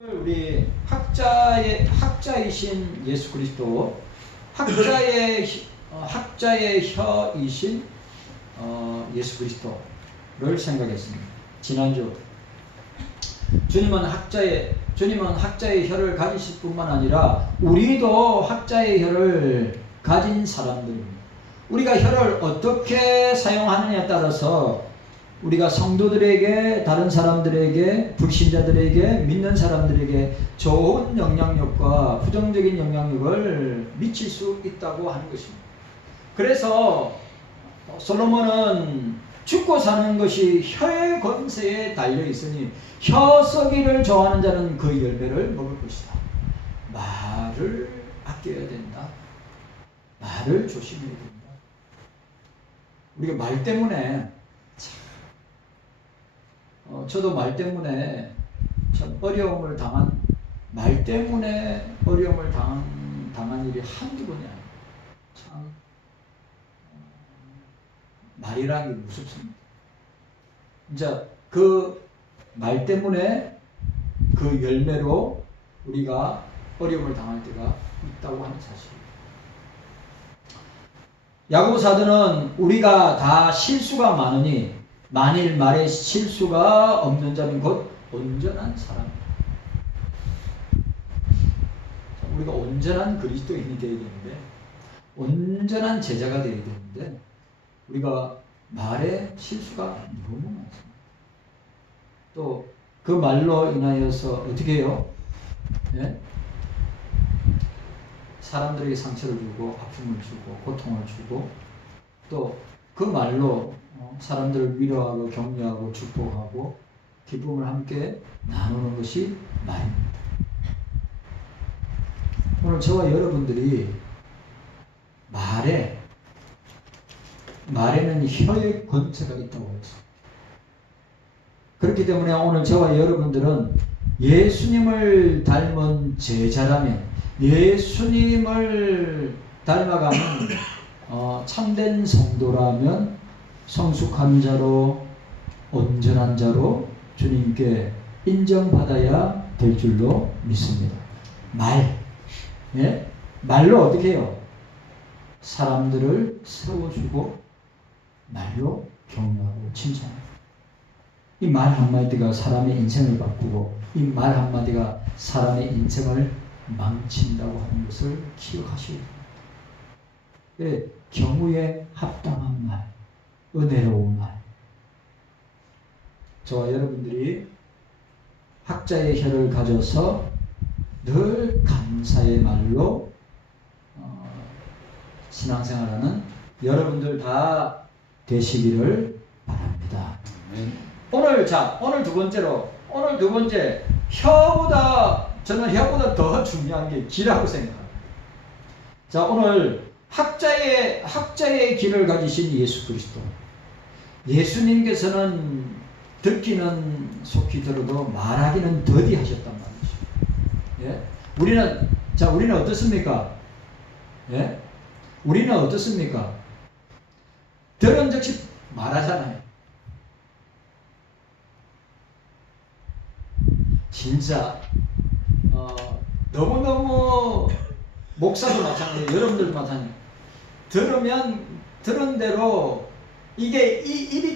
우리 학자이신 예수 그리스도, 학자의 혀이신 예수 그리스도를 생각했습니다. 지난주 주님은 학자의 혀를 가지실 뿐만 아니라 우리도 학자의 혀를 가진 사람들입니다. 우리가 혀를 어떻게 사용하느냐에 따라서 우리가 성도들에게, 다른 사람들에게, 불신자들에게, 믿는 사람들에게 좋은 영향력과 부정적인 영향력을 미칠 수 있다고 하는 것입니다. 그래서 솔로몬은 죽고 사는 것이 혀의 권세에 달려 있으니 혀서기를 좋아하는 자는 그 열매를 먹을 것이다. 말을 아껴야 된다. 말을 조심해야 된다. 우리가 말 때문에 저도 말 때문에 참 어려움을 당한 일이 한두 번이 아니에요. 참 말이라는 게 무섭습니다. 이제 그 말 때문에 그 열매로 우리가 어려움을 당할 때가 있다고 하는 사실이에요. 야고보 사도는 우리가 다 실수가 많으니 만일 말에 실수가 없는 자는 곧 온전한 사람이다. 우리가 온전한 그리스도인이 되어야 되는데, 온전한 제자가 되어야 되는데, 우리가 말에 실수가 너무 많습니다. 또 그 말로 인하여서 어떻게 해요? 예? 사람들에게 상처를 주고 아픔을 주고 고통을 주고, 또 그 말로 사람들을 위로하고 격려하고 축복하고 기쁨을 함께 나누는 것이 말입니다. 오늘 저와 여러분들이 말에는 혀의 권세가 있다고 했습니다. 그렇기 때문에 오늘 저와 여러분들은 예수님을 닮은 제자라면, 예수님을 닮아가는 참된 성도라면 성숙한 자로, 온전한 자로 주님께 인정받아야 될 줄로 믿습니다. 말로 어떻게 해요? 사람들을 세워주고 말로 격려하고 칭찬하고, 이 말 한마디가 사람의 인생을 바꾸고 이 말 한마디가 사람의 인생을 망친다고 하는 것을 기억하셔야 됩니다. 경우에 합당한 말, 은혜로운 말. 저와 여러분들이 학자의 혀를 가져서 늘 감사의 말로 신앙생활하는 여러분들 다 되시기를 바랍니다. 오늘 두 번째, 저는 혀보다 더 중요한 게 귀라고 생각합니다. 자, 오늘 학자의 귀를 가지신 예수 그리스도. 예수님께서는 듣기는 속히 들어도 말하기는 더디하셨단 말이죠. 예? 우리는 어떻습니까? 예? 우리는 어떻습니까? 들은 즉시 말하잖아요. 진짜 너무너무 목사도 마찬가지예요. 여러분들도 마찬가지예요. 들은 대로 이게 입이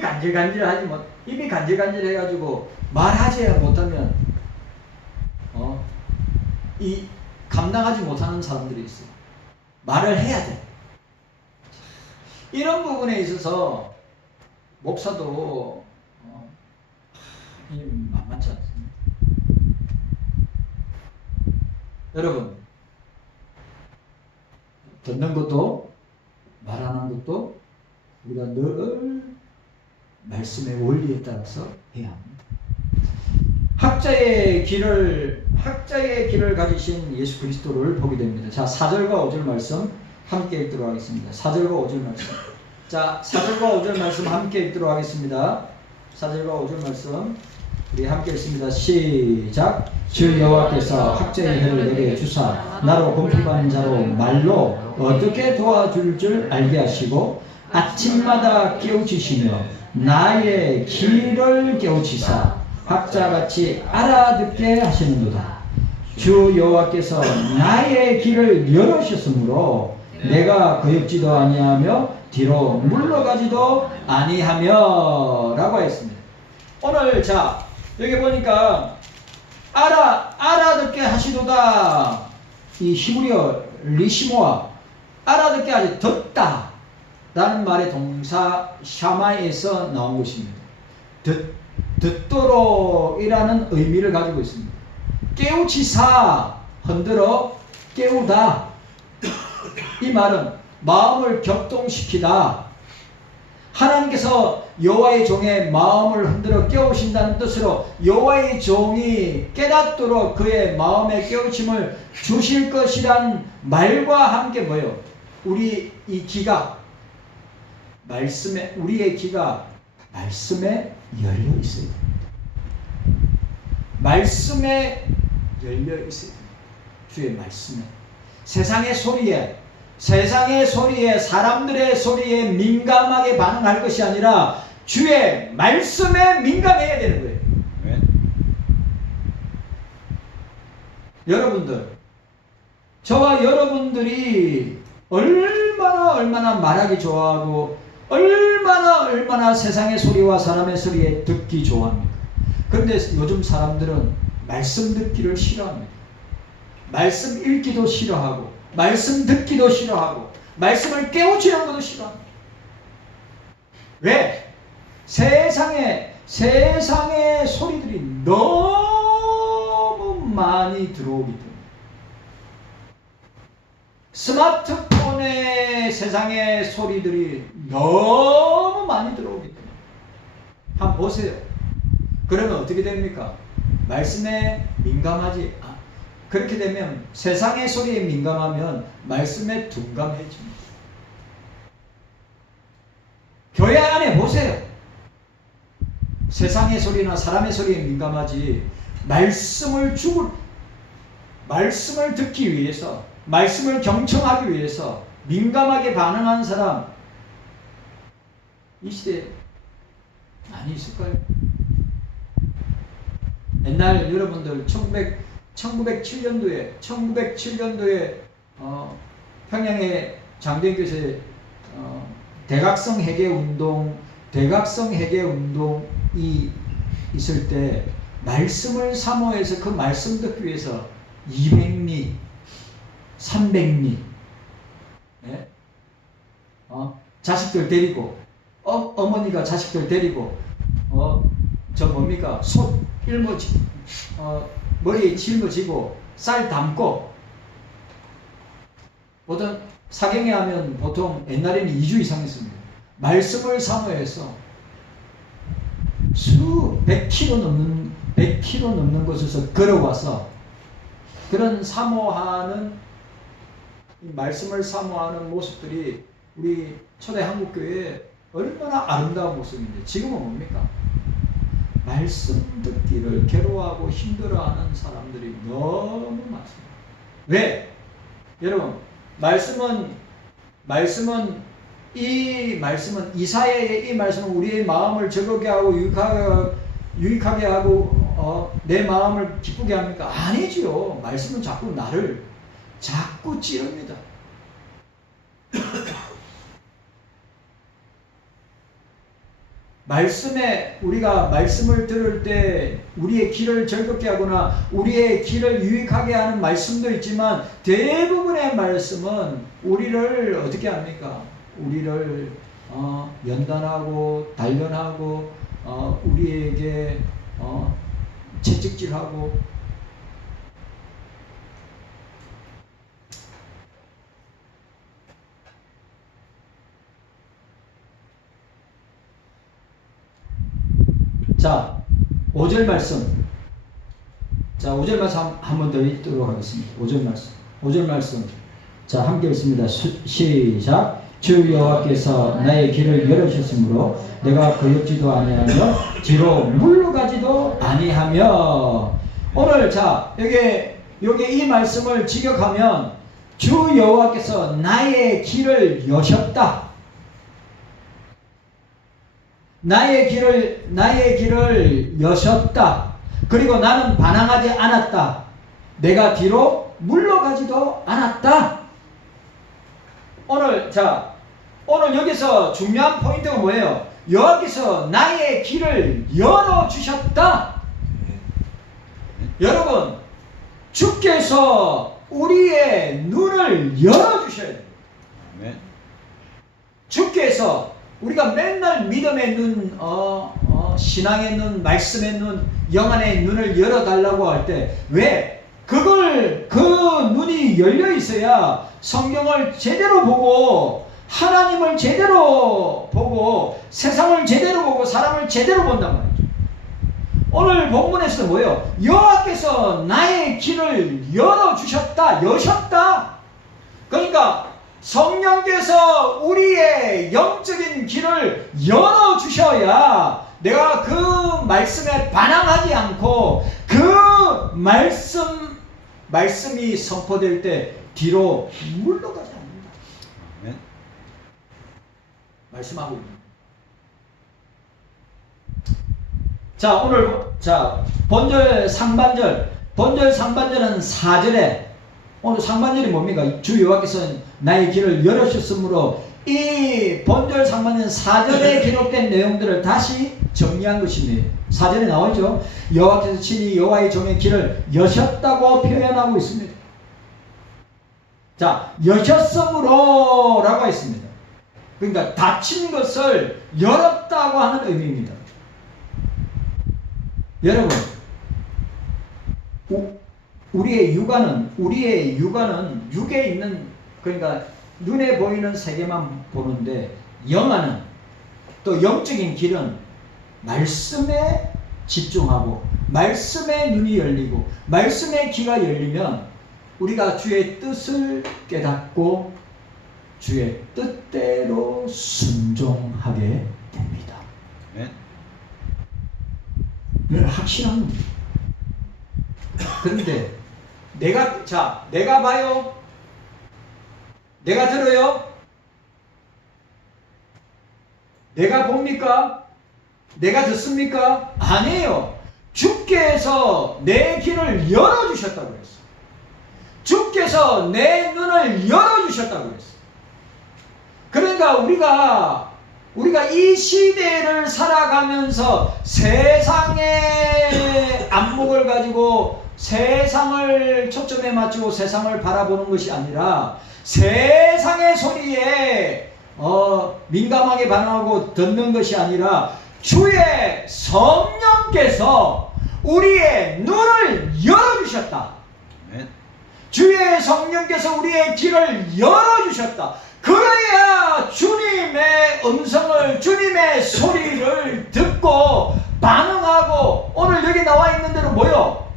간질간질해가지고 말하지 못하면 이 감당하지 못하는 사람들이 있어요. 말을 해야 돼. 이런 부분에 있어서 목사도 만만치 않습니다. 여러분, 듣는 것도 말하는 것도 우리가 늘 말씀의 원리에 따라서 해야 합니다. 학자의 길을 가지신 예수 그리스도를 보게 됩니다. 자, 4절과 5절 말씀 함께 읽도록 하겠습니다. 4절과 5절 말씀. 자, 4절과 5절 말씀 함께 읽도록 하겠습니다. 4절과 5절 말씀 우리 함께 읽습니다. 시작. 주 여호와께서 학자의 혀를 내게 주사 나로 공핍하는 자로 말로 어떻게 도와줄 줄 알게 하시고 아침마다 깨우치시며 나의 귀를 깨우치사 학자같이 알아듣게 하시는도다. 주 여호와께서 나의 길을 열으셨으므로 내가 거역지도 아니하며 뒤로 물러가지도 아니하며 라고 했습니다. 오늘 자 여기 보니까 알아듣게 하시도다. 이 히브리어 리시모아 알아듣게 하시 듣다 라는 말의 동사 샤마에서 나온 것입니다. 듣도록이라는 의미를 가지고 있습니다. 깨우치사 흔들어 깨우다. 이 말은 마음을 격동시키다. 하나님께서 여호와의 종의 마음을 흔들어 깨우신다는 뜻으로 여호와의 종이 깨닫도록 그의 마음의 깨우침을 주실 것이란 말과 함께 뭐예요? 우리 이 귀가 말씀에 우리의 귀가 말씀에 열려 있어야 됩니다. 말씀에 열려 있어야 됩니다. 주의 말씀에 세상의 소리에 사람들의 소리에 민감하게 반응할 것이 아니라 주의 말씀에 민감해야 되는 거예요. 네. 여러분들 저와 여러분들이 얼마나 말하기 좋아하고 얼마나 세상의 소리와 사람의 소리에 듣기 좋아합니까? 그런데 요즘 사람들은 말씀 듣기를 싫어합니다. 말씀 읽기도 싫어하고 말씀 듣기도 싫어하고 말씀을 깨우치는 것도 싫어합니다. 왜? 세상의 소리들이 너무 많이 들어오기 때문에 스마트폰의 세상의 소리들이 너무 많이 들어오기 때문에 한번 보세요. 그러면 어떻게 됩니까? 말씀에 민감하지 그렇게 되면 세상의 소리에 민감하면 말씀에 둔감해집니다. 교회 안에 보세요. 세상의 소리나 사람의 소리에 민감하지 말씀을 듣기 위해서 말씀을 경청하기 위해서 민감하게 반응하는 사람 이 시대에 많이 있을까요? 옛날 여러분들 1907년도에 평양의 장대교회에 대각성 회개 운동이 있을 때 말씀을 사모해서 그 말씀 듣기 위해서 200리, 300리 네? 자식들 데리고 어머니가 자식들 데리고 저 뭡니까 솥 머리에 짊어지고 쌀 담고 보통 사경에 하면 보통 옛날에는 2주 이상 했습니다. 말씀을 사모해서 수 100km 넘는 곳에서 걸어와서 그런 말씀을 사모하는 모습들이 우리 초대 한국교회에 얼마나 아름다운 모습인데 지금은 뭡니까? 말씀 듣기를 괴로워하고 힘들어하는 사람들이 너무 많습니다. 왜? 여러분 이사야의 이 말씀은 우리의 마음을 즐겁게 하고 유익하게 하고 내 마음을 기쁘게 합니까? 아니지요. 말씀은 자꾸 나를 자꾸 찌릅니다. 우리가 말씀을 들을 때 우리의 길을 즐겁게 하거나 우리의 길을 유익하게 하는 말씀도 있지만 대부분의 말씀은 우리를 어떻게 합니까? 우리를 연단하고 단련하고 우리에게 채찍질하고 자, 5절 말씀. 자, 5절 말씀 한 번 더 읽도록 하겠습니다. 5절 말씀. 자, 함께 읽습니다. 시작. 주 여호와께서 나의 길을 열으셨으므로 내가 거역지도 아니하며 뒤로 물러가지도 아니하며. 오늘 자, 여기 이 말씀을 직역하면 주 여호와께서 나의 길을 여셨다. 나의 길을 여셨다. 그리고 나는 반항하지 않았다. 내가 뒤로 물러가지도 않았다. 오늘 여기서 중요한 포인트가 뭐예요? 여기서 나의 길을 열어주셨다. 여러분, 주께서 우리의 눈을 열어주셔야 돼요. 주께서 우리가 맨날 믿음의 눈, 신앙의 눈, 말씀의 눈, 영안의 눈을 열어달라고 할 때 왜? 그 눈이 열려 있어야 성경을 제대로 보고 하나님을 제대로 보고 세상을 제대로 보고 사람을 제대로 본단 말이죠. 오늘 본문에서 뭐예요? 여호와께서 나의 길을 열어주셨다. 여셨다. 그러니까 성령께서 우리의 영적인 길을 열어주셔야 내가 그 말씀에 반항하지 않고 그 말씀이 선포될 때 뒤로 물러가지 않는다. 아멘. 말씀하고 있습니다. 자, 오늘 본절 상반절은 4절에 오늘 상반절이 뭡니까? 주 여호와께서 나의 길을 열어주셨으므로 이 본절 상반절 4절에 기록된 내용들을 다시 정리한 것입니다. 4절에 나오죠. 여호와께서 친히 여호와의 종의 길을 여셨다고 표현하고 있습니다. 자, 여셨으므로 라고 했습니다. 그러니까 닫힌 것을 열었다고 하는 의미입니다. 여러분, 우리의 육안은 육에 있는, 그러니까 눈에 보이는 세계만 보는데 영안은, 또 영적인 길은 말씀에 집중하고 말씀의 눈이 열리고 말씀의 귀가 열리면 우리가 주의 뜻을 깨닫고 주의 뜻대로 순종하게 됩니다. 이건 확실한 겁니다. 그런데 내가 봐요? 내가 들어요? 내가 봅니까? 내가 듣습니까? 아니에요. 주께서 내 길을 열어주셨다고 그랬어. 주께서 내 눈을 열어주셨다고 그랬어. 그러니까 우리가 이 시대를 살아가면서 세상의 안목을 가지고 세상을 초점에 맞추고 세상을 바라보는 것이 아니라 세상의 소리에 민감하게 반응하고 듣는 것이 아니라 주의 성령께서 우리의 눈을 열어주셨다. 주의 성령께서 우리의 길을 열어주셨다. 그래야 주님의 음성을, 주님의 소리를 듣고 반응하고, 오늘 여기 나와 있는 대로 뭐요?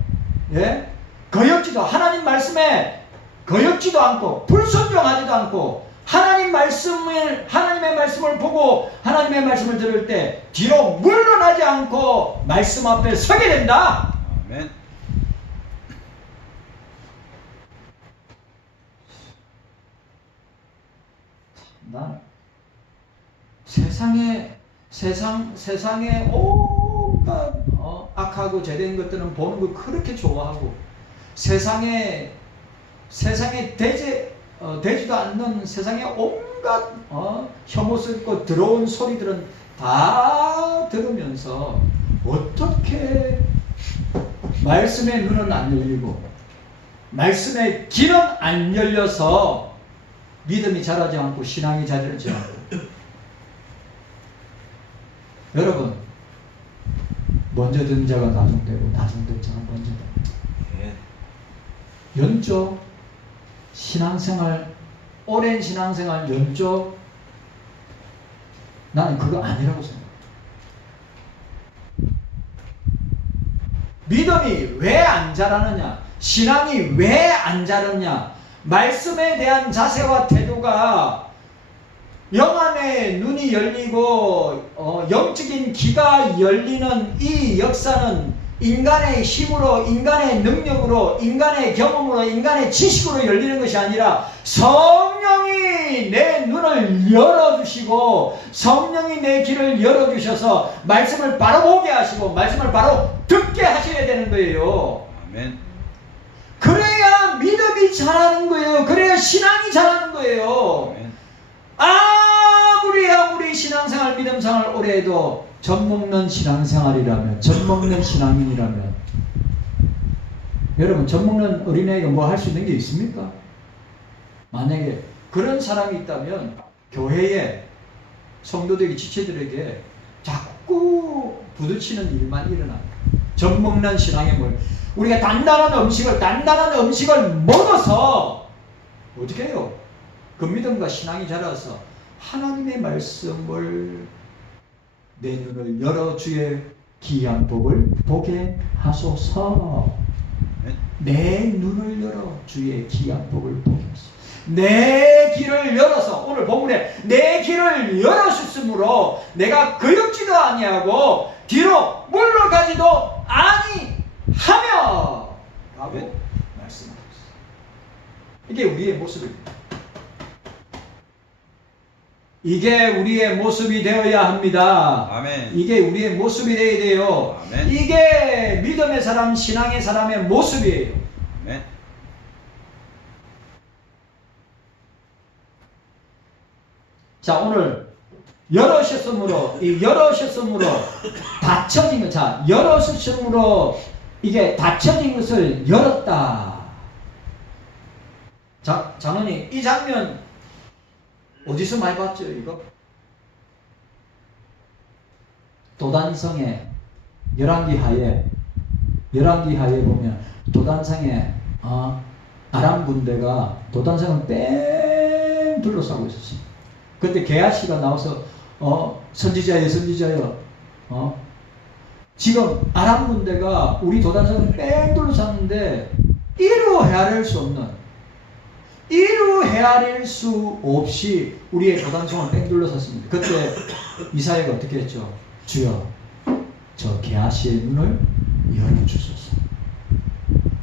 예? 하나님 말씀에 거역지도 않고 불순종하지도 않고 하나님의 말씀을 보고 하나님의 말씀을 들을 때 뒤로 물러나지 않고 말씀 앞에 서게 된다. 아멘. 난 세상에 온갖 악하고 죄된 것들은 보는 거 그렇게 좋아하고 세상에 되지도 않는 세상에 온갖 혐오스럽고 더러운 소리들은 다 들으면서 어떻게 말씀의 눈은 안 열리고 말씀의 귀는 안 열려서 믿음이 자라지 않고 신앙이 자라지 않고. 여러분, 먼저 듣는 자가 나중되고 나중 듣는 자가 먼저 됩니다. 연쪽 신앙생활, 오랜 신앙생활 연쪽, 나는 그거 아니라고 생각합니다. 믿음이 왜 안 자라느냐, 신앙이 왜 안 자라느냐, 말씀에 대한 자세와 태도가 영안의 눈이 열리고 영적인 귀가 열리는 이 역사는, 인간의 힘으로, 인간의 능력으로, 인간의 경험으로, 인간의 지식으로 열리는 것이 아니라 성령이 내 눈을 열어주시고 성령이 내 귀를 열어주셔서 말씀을 바로 보게 하시고 말씀을 바로 듣게 하셔야 되는 거예요. 아멘. 그래야 믿음이 자라는 거예요. 그래야 신앙이 자라는 거예요. 아무리 신앙생활, 믿음생활 오래 해도 젖먹는 신앙생활이라면, 젖먹는 신앙인이라면, 여러분 젖먹는 어린애가 뭐 할 수 있는 게 있습니까? 만약에 그런 사람이 있다면 교회에 성도들에게, 지체들에게 자꾸 부딪히는 일만 일어납니다. 젖먹는 신앙의 물. 우리가 단단한 음식을 먹어서 어떻게 해요? 그 믿음과 신앙이 자라서 하나님의 말씀을 내 눈을 열어 주의 기이한 복을 보게 하소서. 내 눈을 열어 주의 기이한 복을 보게 하소서. 내 길을 열어서, 오늘 본문에 내 길을 열어주심으로 내가 그역지도 아니하고 뒤로 물러가지도 아니하며 라고 말씀하셨어요. 이게 우리의 모습입니다. 이게 우리의 모습이 되어야 합니다. 아멘. 이게 우리의 모습이 되어야 돼요. 아멘. 이게 믿음의 사람, 신앙의 사람의 모습이에요. 아멘. 자, 오늘 열어셨으므로, 이 열어셨으므로 닫혀진 것, 자, 열어셨으므로 이게 닫혀진 것을 열었다. 자, 장로님, 이 장면 어디서 많이 봤죠, 이거? 도단성의 열왕기 하에 보면 도단성에 아람 군대가 도단성을 뺑 둘러싸고 있었어요. 그때 게하시가 나와서 선지자여 지금 아람 군대가 우리 도단성을 뺑 둘러쌌는데 이루 헤아릴 수 없이 우리의 도단성을 뺑 둘러섰습니다. 그때 이사야가 어떻게 했죠? 주여, 저 게하시의 눈을 열어주소서.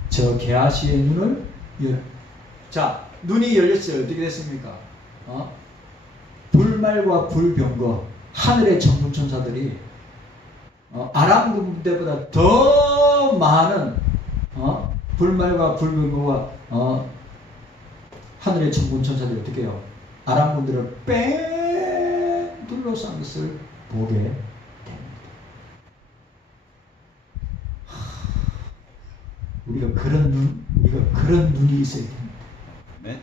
저 게하시의 눈을 자, 눈이 열렸어요. 어떻게 됐습니까? 불말과 불병거, 하늘의 천군천사들이 아람 군대보다 더 많은 불말과 불병거와 하늘의 천군천사들이 어떻게 해요? 아람 군대를 뺑 둘러싼 것을 보게 됩니다. 우리가 그런 눈이 있어야 됩니다. 네.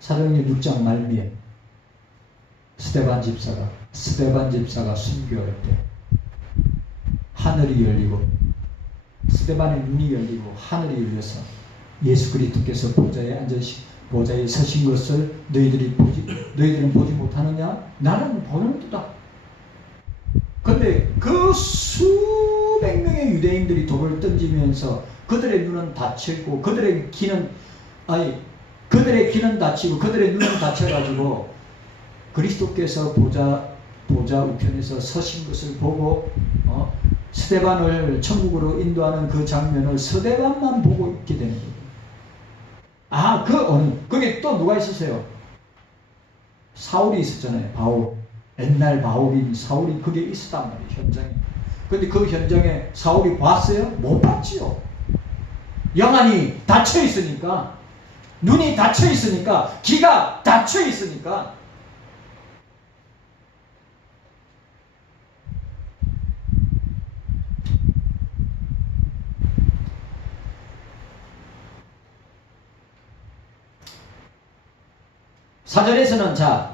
사도행전 6장 말미에 스데반 집사가 순교할 때 하늘이 열리고 스데반의 눈이 열리고 하늘이 열려서 예수 그리스도께서 보좌에 서신 것을 너희들은 보지 못하느냐? 나는 보는도다. 근데 그 수백 명의 유대인들이 돌을 던지면서 그들의 눈은 닫히고 그들의 귀는 닫히고 그들의 눈은 닫혀가지고 그리스도께서 보좌 우편에서 서신 것을 보고 스데반을 천국으로 인도하는 그 장면을 스데반만 보고 있게 되는 거예요. 거기 또 누가 있었어요? 사울이 있었잖아요. 바울. 옛날 바울인 사울이 그게 있었단 말이에요. 현장에. 근데 그 현장에 사울이 봤어요? 못 봤지요. 영안이 닫혀 있으니까, 눈이 닫혀 있으니까, 귀가 닫혀 있으니까.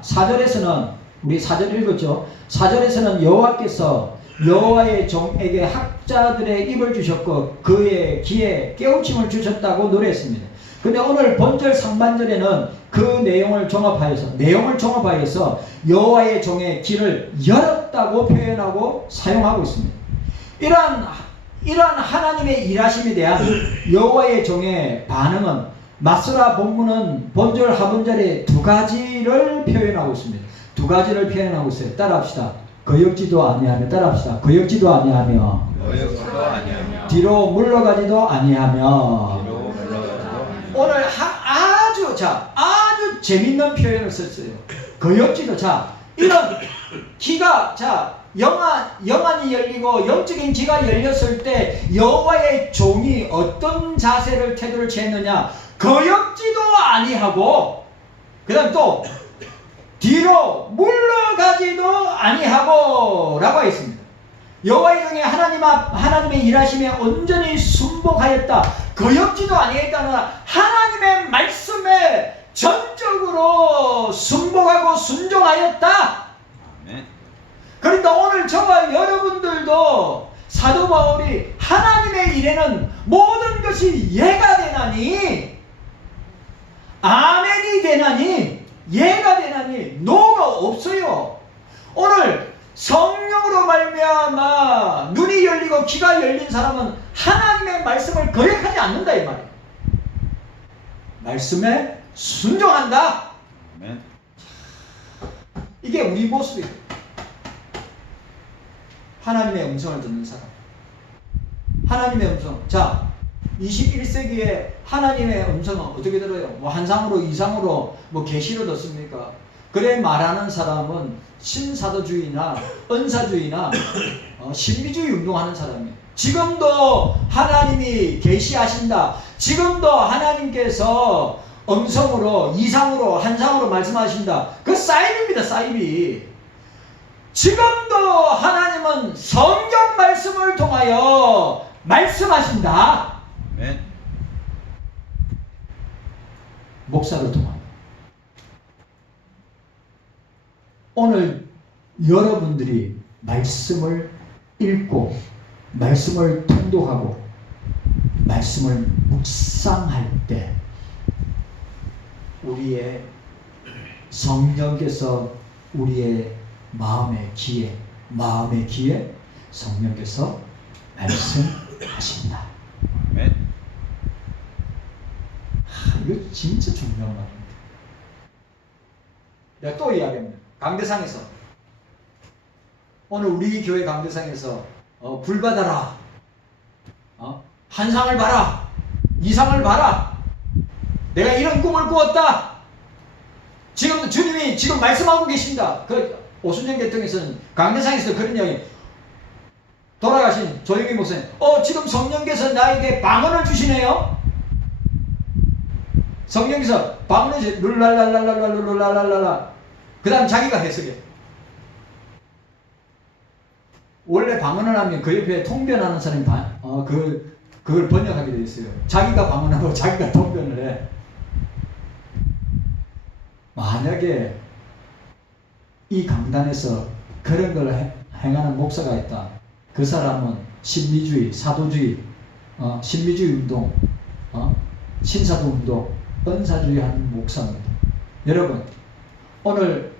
사절에서는 우리 4절 읽었죠? 4절에서는 여호와께서 여호와의 종에게 학자들의 입을 주셨고 그의 귀에 깨우침을 주셨다고 노래했습니다. 근데 오늘 본절 상반절에는 그 내용을 종합하여서 여호와의 종의 귀를 열었다고 표현하고 사용하고 있습니다. 이러한 하나님의 일하심에 대한 여호와의 종의 반응은 마스라 본문은 본절 하본절에 두 가지를 표현하고 있습니다. 두 가지를 표현하고 있어요. 따라합시다. 거역지도 아니하며 따라합시다. 거역지도 아니하며 뒤로 물러가지도 아니하며. 오늘 아주 재밌는 표현을 썼어요. 거역지도. 이런 귀가 영안이 열리고 영적인 귀가 열렸을 때 여호와의 종이 어떤 자세를 태도를 취했느냐. 거역지도 아니하고 그 다음 또 뒤로 물러가지도 아니하고 라고 했습니다. 여호와의 종이 하나님의 일하심에 온전히 순복하였다. 거역지도 아니했다는 하나님의 말씀에 전적으로 순복하고 순종하였다. 그러니까 오늘 저와 여러분들도 사도 바울이 하나님의 일에는 모든 것이 예가 되나니 아멘이 되나니 예가 되나니 노가 없어요. 오늘 성령으로 말미암아 눈이 열리고 귀가 열린 사람은 하나님의 말씀을 거역하지 않는다 이 말이에요. 말씀에 순종한다. 아멘. 이게 우리 모습이에요. 하나님의 음성을 듣는 사람. 하나님의 음성. 21세기에 하나님의 음성은 어떻게 들어요? 뭐 한상으로, 이상으로, 뭐 계시로 듣습니까? 그래 말하는 사람은 신사도주의나 은사주의나 신비주의 운동하는 사람이에요. 지금도 하나님이 계시하신다. 지금도 하나님께서 음성으로, 이상으로, 한상으로 말씀하신다. 그 사인입니다. 사인이. 지금도 하나님은 성경 말씀을 통하여 말씀하신다. 네. 목사를 통하여. 오늘 여러분들이 말씀을 읽고 말씀을 통독하고 말씀을 묵상할 때 우리의 성령께서 우리의 마음의 귀에 성령께서 말씀하신다. 아멘. 이거 진짜 중요한 말입니다. 내가 또 이야기합니다. 강대상에서 오늘 우리 교회 강대상에서 불 받아라, 한상을 봐라, 이상을 봐라. 내가 이런 꿈을 꾸었다. 지금 주님이 지금 말씀하고 계십니다. 그 오순절 개통에서는 강대상에서 그런 이야기. 돌아가신 조영희 목사님, 지금 성령께서 나에게 방언을 주시네요. 성령께서 방언을 주시, 룰랄랄랄랄랄랄랄랄랄라. 그 다음 자기가 해석해. 원래 방언을 하면 그 옆에 통변하는 사람이 그걸 번역하게 되어 있어요. 자기가 방언하고 자기가 통변을 해. 만약에 이 강단에서 그런 걸 행하는 목사가 있다. 그 사람은 신비주의, 사도주의, 신비주의 운동, 신사도 운동, 은사주의 하는 목사입니다. 여러분, 오늘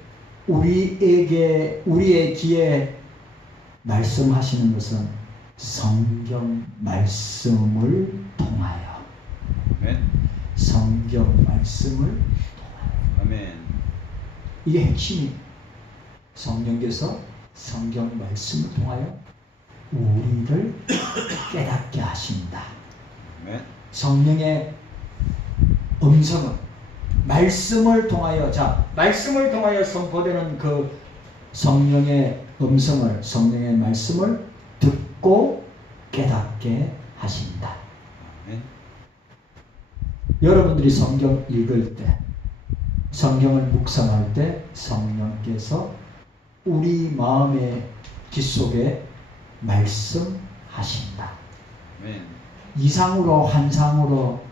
우리의 귀에 말씀하시는 것은 성경 말씀을 통하여. 아멘. 성경 말씀을 통하여. 아멘. 이게 핵심이 성령께서 성경 말씀을 통하여 우리를 깨닫게 하신다. 아멘. 성령의 음성은 말씀을 통하여, 말씀을 통하여 선포되는 그 성령의 음성을, 성령의 말씀을 듣고 깨닫게 하신다. 아멘. 여러분들이 성경 읽을 때, 성경을 묵상할 때 성령께서 우리 마음의 귀 속에 말씀하신다. 아멘. 이상으로, 한상으로,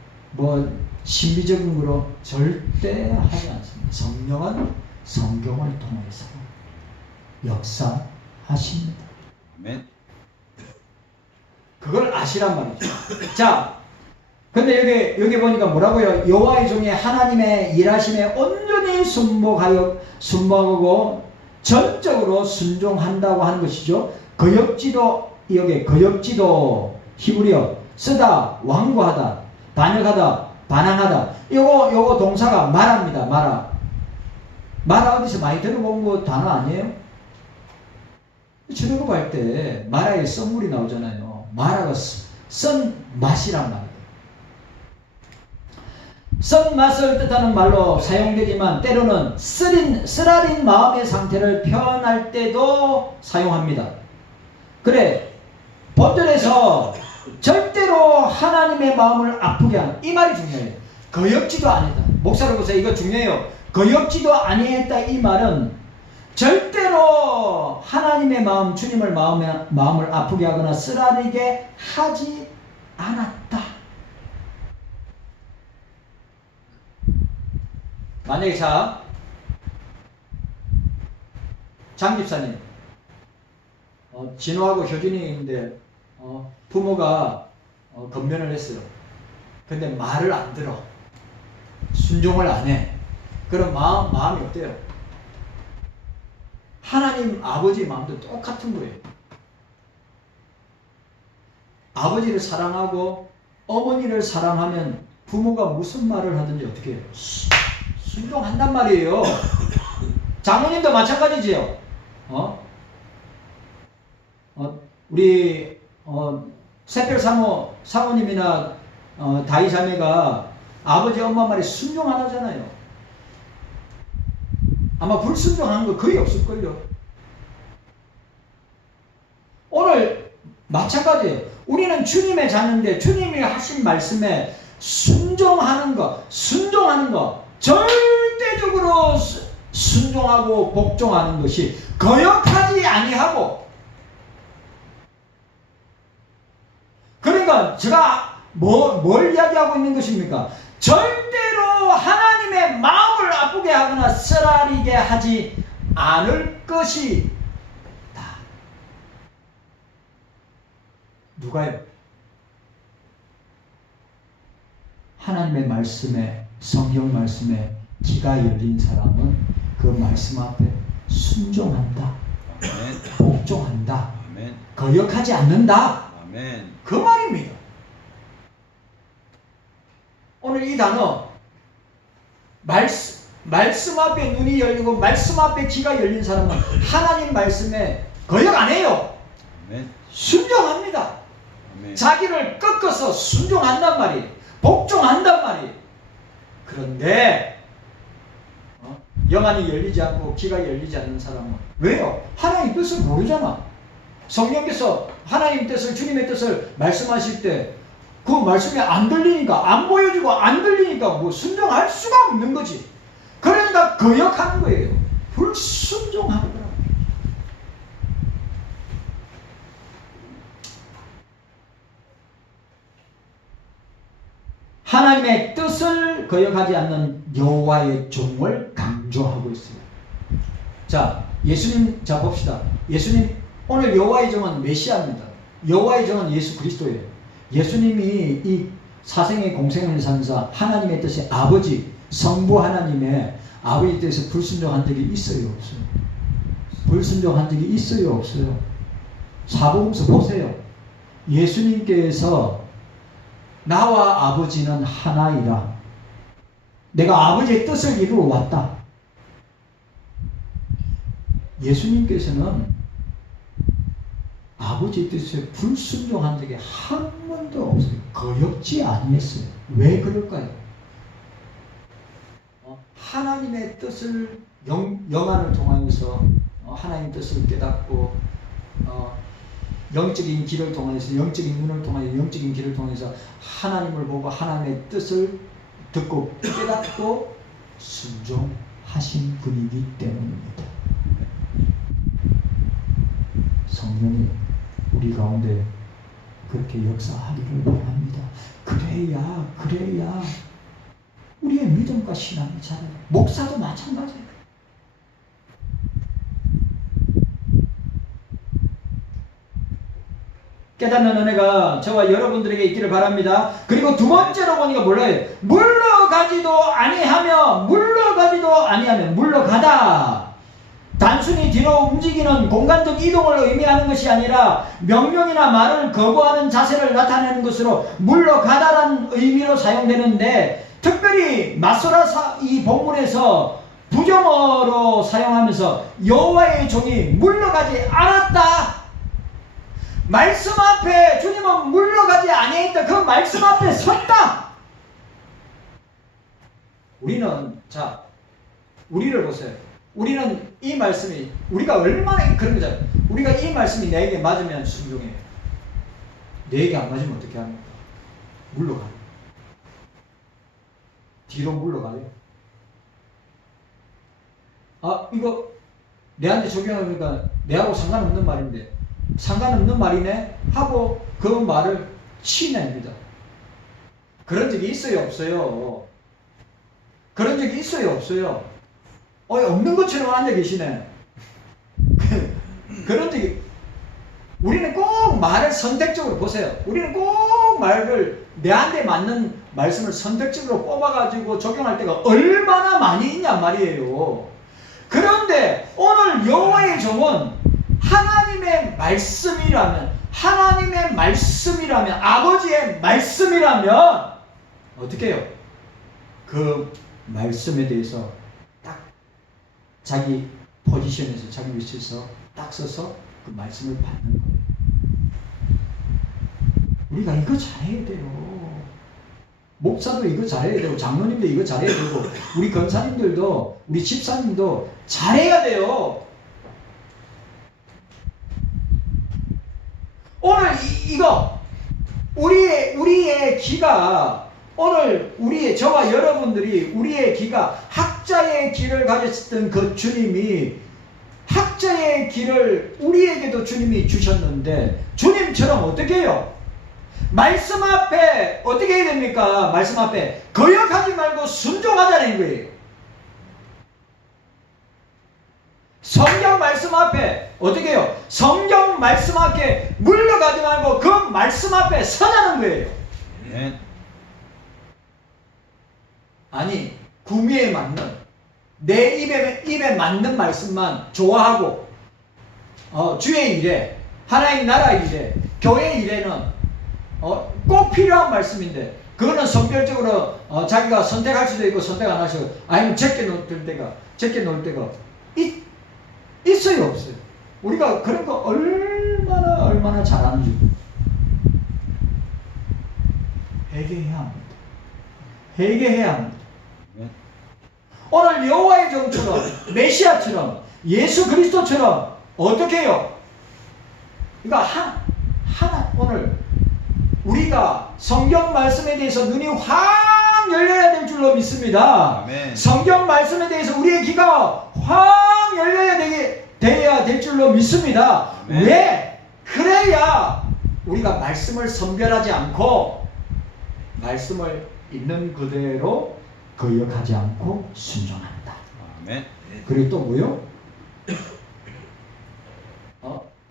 신비적인 거로 절대 하지 않습니다. 성령은 성경을 통해서 역사하십니다. 아멘. 그걸 아시란 말이죠. 근데 여기 보니까 뭐라고요? 여호와의 종이 하나님의 일하심에 온전히 순복하고 전적으로 순종한다고 하는 것이죠. 거역지도 히브리어 쓰다, 완고하다, 반역하다, 반항하다. 요거 동사가 말합니다. 말아 어디서 많이 들어본 거 단어 아니에요? 출애굽할 때 마라에 썬물이 나오잖아요. 마라가 썬 맛이란 말이에요. 썬 맛을 뜻하는 말로 사용되지만 때로는 쓰라린 마음의 상태를 표현할 때도 사용합니다. 그래, 본절에서 절대로 하나님의 마음을 아프게 하는, 이 말이 중요해요. 거역지도 아니다. 목사를 보세요. 이거 중요해요. 거역지도 아니했다. 이 말은 절대로 하나님의 마음, 주님을 마음을 아프게 하거나 쓰라리게 하지 않았다. 만약에 장 집사님, 진호하고 효준이 있는데 부모가 건면을 했어요. 근데 말을 안 들어. 순종을 안 해. 그럼 마음이 어때요? 하나님 아버지 마음도 똑같은 거예요. 아버지를 사랑하고 어머니를 사랑하면 부모가 무슨 말을 하든지 어떻게 해요? 순종한단 말이에요. 장모님도 마찬가지지요. 우리 새별 사모님이나 다이자매가 아버지 엄마 말에 순종 안 하잖아요. 아마 불순종하는 거 거의 없을걸요. 오늘 마찬가지예요. 우리는 주님의 자녀인데 주님이 하신 말씀에 순종하는 거 절대적으로 순종하고 복종하는 것이 거역하지 아니하고, 그러니까 제가 뭘 이야기하고 있는 것입니까? 절대로 하나님의 마음을 아프게 하거나 쓰라리게 하지 않을 것이다. 누가요? 하나님의 말씀에, 성경 말씀에 귀가 열린 사람은 그 말씀 앞에 순종한다. 아멘. 복종한다. 아멘. 거역하지 않는다. 아멘. 그 말입니다. 오늘 이 단어, 말씀 앞에 눈이 열리고 말씀 앞에 귀가 열린 사람은 하나님 말씀에 거역 안 해요. 아멘. 순종합니다. 아멘. 자기를 꺾어서 순종한단 말이에요. 복종한단 말이에요. 그런데 영안이 열리지 않고 귀가 열리지 않는 사람은 왜요? 하나님 뜻을 모르잖아. 성령께서 하나님 뜻을, 주님의 뜻을 말씀하실 때 그 말씀이 안 들리니까, 안 보여지고 안 들리니까 뭐 순종할 수가 없는 거지. 그러니까 거역하는 거예요. 불순종하는 거라고. 하나님의 뜻을 거역하지 않는 여호와의 종을 강조하고 있어요. 자, 예수님, 자 봅시다. 예수님, 오늘 여호와의 종은 메시아입니다. 여호와의 종은 예수 그리스도예요. 예수님이 이 사생의 공생을 사면서 하나님의 뜻이 아버지, 성부 하나님의 아버지 뜻에 불순종한 적이 있어요, 없어요? 불순종한 적이 있어요, 없어요? 사복음서 보세요. 예수님께서 나와 아버지는 하나이라. 내가 아버지의 뜻을 이루어 왔다. 예수님께서는 아버지의 뜻에 불순종한 적이 한 번도 없어요. 거역지 아니했어요. 왜 그럴까요? 하나님의 뜻을 영안을 통하여서 하나님 뜻을 깨닫고 영적인 길을 통해서, 영적인 눈을 통하여, 영적인 길을 통해서 하나님을 보고 하나님의 뜻을 듣고 깨닫고 순종하신 분이기 때문입니다. 성령이 우리 가운데 그렇게 역사하기를 원합니다. 그래야 우리의 믿음과 신앙이 자라요. 목사도 마찬가지예요. 깨닫는 은혜가 저와 여러분들에게 있기를 바랍니다. 그리고 두 번째로 보니까 몰라요. 물러가지도 아니하면 물러가다. 단순히 뒤로 움직이는 공간적 이동을 의미하는 것이 아니라 명령이나 말을 거부하는 자세를 나타내는 것으로 물러가다라는 의미로 사용되는데, 특별히 마소라 이 본문에서 부정어로 사용하면서 여호와의 종이 물러가지 않았다. 말씀 앞에 주님은 물러가지 아니했다. 그 말씀 앞에 섰다. 우리를 보세요. 우리는 이 말씀이 우리가 얼마나 그런 거잖아요. 우리가 이 말씀이 내게 맞으면 순종해요. 내게 안 맞으면 어떻게 합니까? 물러가요. 뒤로 물러가요. 이거 내한테 적용하니까 내하고 상관없는 말인데 상관없는 말이네 하고 그 말을 치냅니다. 그런 적이 있어요, 없어요? 그런 적이 있어요, 없어요? 없는 것처럼 앉아 계시네. 그런 적이, 우리는 꼭 말을 선택적으로 보세요. 우리는 꼭 말을 내한테 맞는 말씀을 선택적으로 뽑아가지고 적용할 때가 얼마나 많이 있냔 말이에요. 그런데 오늘 여호와의 종은 하나님의 말씀이라면, 아버지의 말씀이라면 어떻게 해요? 그 말씀에 대해서 딱 자기 포지션에서, 자기 위치에서 딱 서서 그 말씀을 받는 거예요. 우리가 이거 잘해야 돼요. 목사도 이거 잘해야 되고, 장로님도 이거 잘해야 되고, 우리 권사님들도, 우리 집사님도 잘해야 돼요. 오늘 이거 우리의 귀가, 오늘 저와 여러분들이 우리의 귀가 학자의 귀를 가졌던 그 주님이, 학자의 귀를 우리에게도 주님이 주셨는데, 주님처럼 어떻게 해요? 말씀 앞에 어떻게 해야 됩니까? 말씀 앞에 거역하지 말고 순종하자는 거예요. 성경 말씀 앞에 어떻게 해요? 성경 말씀 앞에 물러가지 말고 그 말씀 앞에 서자는 거예요. 아니, 구미에 맞는, 내 입에 맞는 말씀만 좋아하고, 주의 일에, 하나님 나라 일에, 교회 일에는 꼭 필요한 말씀인데, 그거는 선별적으로 자기가 선택할 수도 있고 선택 안 할 수도 있고, 아니면 제껴 놓을 때가 있어요, 없어요? 우리가 그런 거 얼마나 잘하는지 회개해야 합니다. 회개해야 합니다. 오늘 여호와의 종처럼, 메시아처럼, 예수 그리스도처럼 어떻게 해요? 이거 오늘 우리가 성경 말씀에 대해서 눈이 확 열려야 될 줄로 믿습니다. 아멘. 성경 말씀에 대해서 우리의 귀가 확 열려야 돼야 될 줄로 믿습니다. 아멘. 왜? 그래야 우리가 말씀을 선별하지 않고 말씀을 있는 그대로 거역하지 않고 순종한다. 아멘. 그리고 또 뭐요?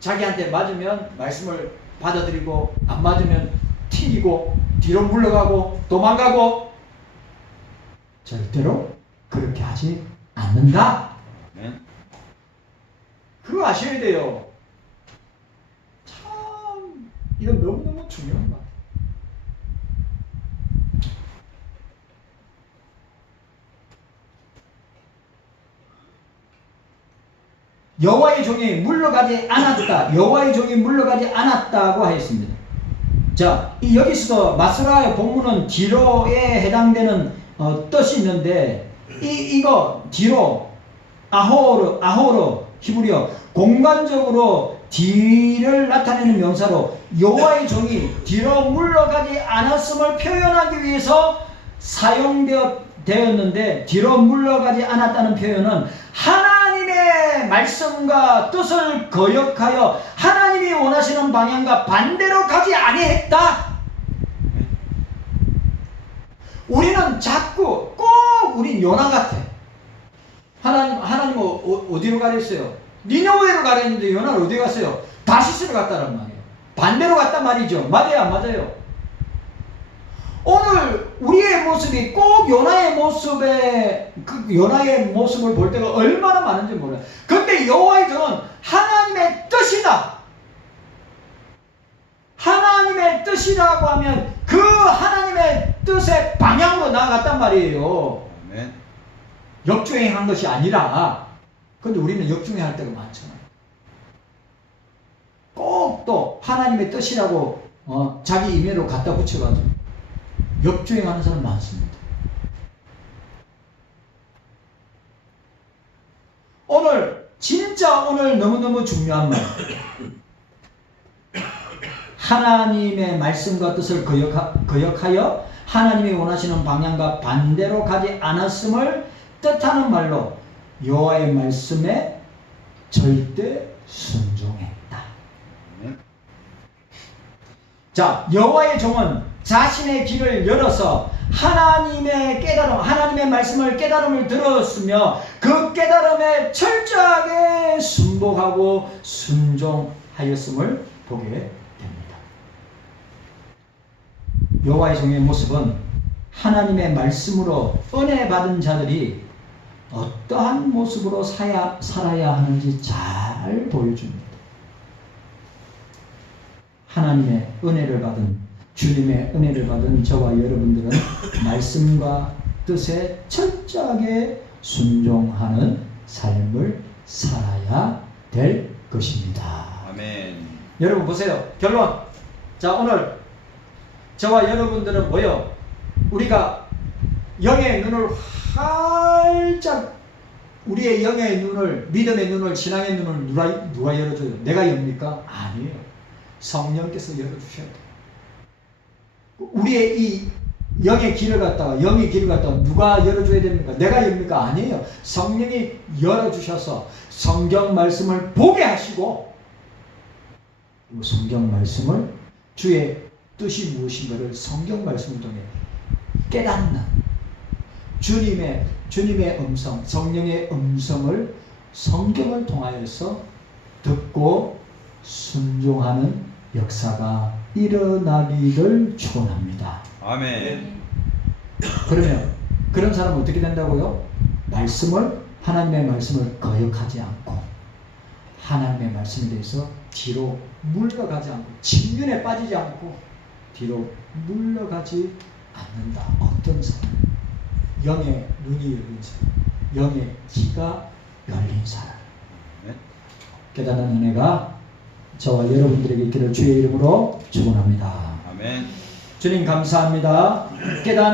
자기한테 맞으면 말씀을 받아들이고, 안 맞으면 튀기고, 뒤로 물러가고, 도망가고, 절대로 그렇게 하지 않는다. 그거 아셔야 돼요. 참, 이건 너무너무 중요한 것 같아요. 여호와의 종이 물러가지 않았다. 여호와의 종이 물러가지 않았다고 하였습니다. 자, 여기서도 마스라의 본문은 뒤로에 해당되는 뜻이 있는데, 이거 뒤로, 아호로 히브리어 공간적으로 뒤를 나타내는 명사로 여호와의 종이 뒤로 물러가지 않았음을 표현하기 위해서 사용되었는데, 뒤로 물러가지 않았다는 표현은 하나님의 말씀과 뜻을 거역하여 하나님이 원하시는 방향과 반대로 가지 아니했다. 우리는 자꾸 우린 요나 같아. 하나님은 어디로 가랬어요? 니느웨로 가랬는데 요나는 어디 갔어요? 다시스로 갔다란 말이에요. 반대로 갔단 말이죠. 맞아요, 안 맞아요? 오늘 우리의 모습이 꼭 요나의 모습을 볼 때가 얼마나 많은지 몰라요. 근데 여호와의 종은 하나님의 뜻이다. 하나님의 뜻이라고 하면 그 하나님의 뜻의 방향으로 나아갔단 말이에요. 아멘. 역주행한 것이 아니라, 근데 우리는 역주행할 때가 많잖아요. 꼭 또 하나님의 뜻이라고 자기 임의로 갖다 붙여가지고 역주행하는 사람 많습니다. 진짜 오늘 너무너무 중요한 말. 하나님의 말씀과 뜻을 거역하여 하나님이 원하시는 방향과 반대로 가지 않았음을 뜻하는 말로 여호와의 말씀에 절대 순종했다. 자, 여호와의 종은 자신의 길을 열어서 하나님의 깨달음, 하나님의 말씀을 깨달음을 들었으며 그 깨달음에 철저하게 순복하고 순종하였음을 보게 됩니다. 여호와의 종의 모습은 하나님의 말씀으로 은혜 받은 자들이 어떠한 모습으로 살아야 하는지 잘 보여줍니다. 하나님의 은혜를 받은, 주님의 은혜를 받은 저와 여러분들은 말씀과 뜻에 철저하게 순종하는 삶을 살아야 될 것입니다. 아멘. 여러분 보세요. 결론. 자, 오늘 저와 여러분들은 뭐요? 우리가 영의 눈을 활짝, 우리의 영의 눈을, 믿음의 눈을, 신앙의 눈을 누가 열어줘요? 내가 엽니까? 아니에요. 성령께서 열어주셔야 돼요. 우리의 이 영의 길을 갖다가 누가 열어줘야 됩니까? 내가 엽니까? 아니에요. 성령이 열어주셔서 성경 말씀을 보게 하시고, 성경 말씀을, 주의 뜻이 무엇인가를 성경 말씀을 통해 깨닫는 주님의 음성, 성령의 음성을 성경을 통하여서 듣고 순종하는 역사가 일어나기를 축원합니다. 아멘. 그러면 그런 사람은 어떻게 된다고요? 하나님의 말씀을 거역하지 않고 하나님의 말씀에 대해서 뒤로 물러가지 않고, 침륜에 빠지지 않고 뒤로 물러가지 않는다. 어떤 사람? 영의 눈이 열린 사람, 영의 귀가 열린 사람. 깨닫는 은혜가 저와 여러분들에게 있기를 주의 이름으로 축원합니다. 아멘. 주님 감사합니다. 깨닫는